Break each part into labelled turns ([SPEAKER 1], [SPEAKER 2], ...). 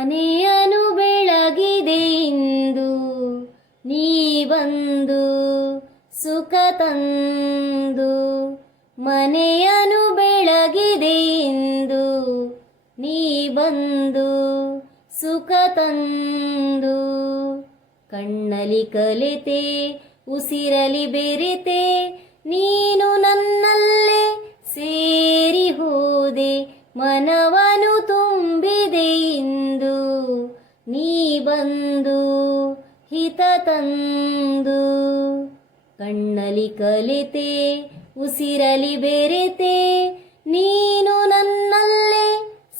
[SPEAKER 1] ಮನೆಯನು ಬೆಳಗಿದೆ ಇಂದು. ನೀ ಬಂದು ಸುಖ ತಂದು ಮನೆಯನು ಬೆಳಗಿದೆ ಇಂದು. ನೀ ಬಂದು ಸುಖ ತಂದು ಕಣ್ಣಲಿ ಕಲಿತೆ, ಉಸಿರಲಿ ಬೆರೆತೆ, ನೀನು ನನ್ನಲ್ಲೇ ಸೇರಿ ಹೋದೆ ಮನವನು ತಂದು ಕಣ್ಣಲಿ ಕಲಿತೆ ಉಸಿರಲಿ ಬೆರೆತೆ, ನೀನು ನನ್ನಲ್ಲೇ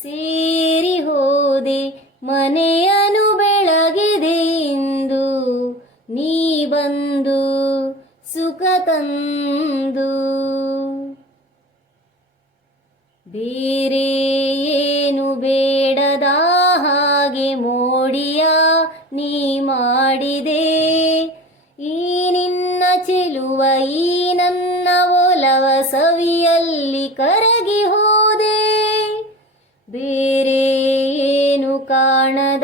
[SPEAKER 1] ಸೇರಿ ಹೋದೆ ಮನೆಯನು ಬೆಳಗಿದೆ ಇಂದು. ನೀ ಬಂದು ಸುಖ ತಂದು ಬೇರೆ ಏನು ಬೇಡದ ಹಾಗೆ ಮೋಡಿಯ ನೀ ಮಾಡಿದೆ. ಈ ನಿನ್ನ ಚೆಲುವ, ಈ ನನ್ನ ಒಲವ ಸವಿಯಲ್ಲಿ ಕರಗಿ ಹೋದೆ. ಬೇರೆ ಏನು ಕಾಣದ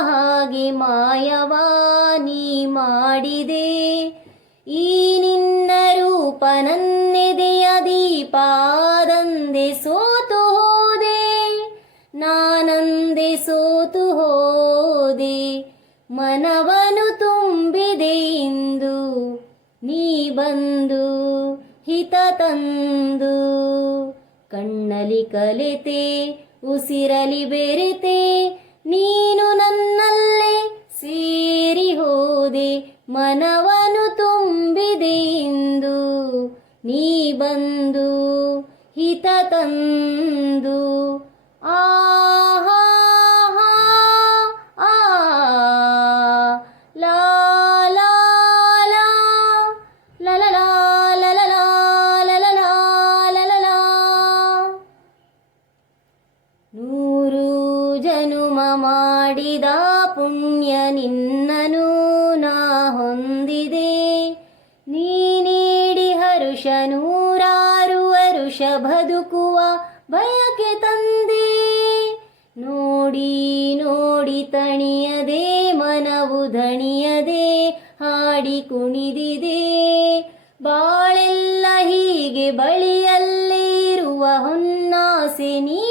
[SPEAKER 1] ಹಾಗೆ ಮಾಯವಾನಿ ಮಾಡಿದೆ. ಈ ನಿನ್ನ ರೂಪ ನನ್ನೆದೆಯ ದೀಪಾದಂದೆ ಸೋತು ಹೋದೆ. ನಾನಂದೆ ಸೋತು ಮನವನು ತುಂಬಿದೆ ಇಂದು. ನೀ ಬಂದು ಹಿತ ತಂದು. ಕಣ್ಣಲಿ ಕಲಿತೆ, ಉಸಿರಲಿ ಬೆರೆತೆ. ನೀನು ನನ್ನಲ್ಲೇ ಸೇರಿ ಹೋದೆ. ಮನವನು ತುಂಬಿದೆ ಇಂದು. ನೀ ಬಂದು ಹಿತ ತಂದು. ಆ ಜನುಮ ಮಾಡಿದ ಪುಣ್ಯ ನಿನ್ನನು ನಾ ಹೊಂದಿದೆ. ನೀ ನೀಡಿ ಹರುಷ ನೂರಾರು ವರುಷ ಬದುಕುವ ಬಯಕೆ ತಂದೆ. ನೋಡಿ ನೋಡಿ ತಣಿಯದೆ, ಮನವು ದಣಿಯದೆ, ಹಾಡಿ ಕುಣಿದಿದೆ. ಬಾಳೆಲ್ಲ ಹೀಗೆ ಬಳಿಯಲ್ಲಿರುವ ಹೊನ್ನಾಸೆ ನೀನು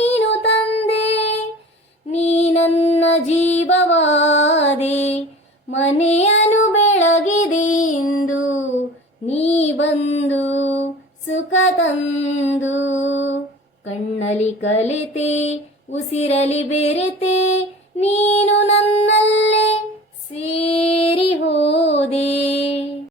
[SPEAKER 1] ಮನೆಯನು ಬೆಳಗಿದೆ ಇಂದು. ನೀ ಬಂದು ಸುಖ ತಂದು ಕಣ್ಣಲಿ ಕಲಿತೆ ಉಸಿರಲಿ ಬೆರೆತೆ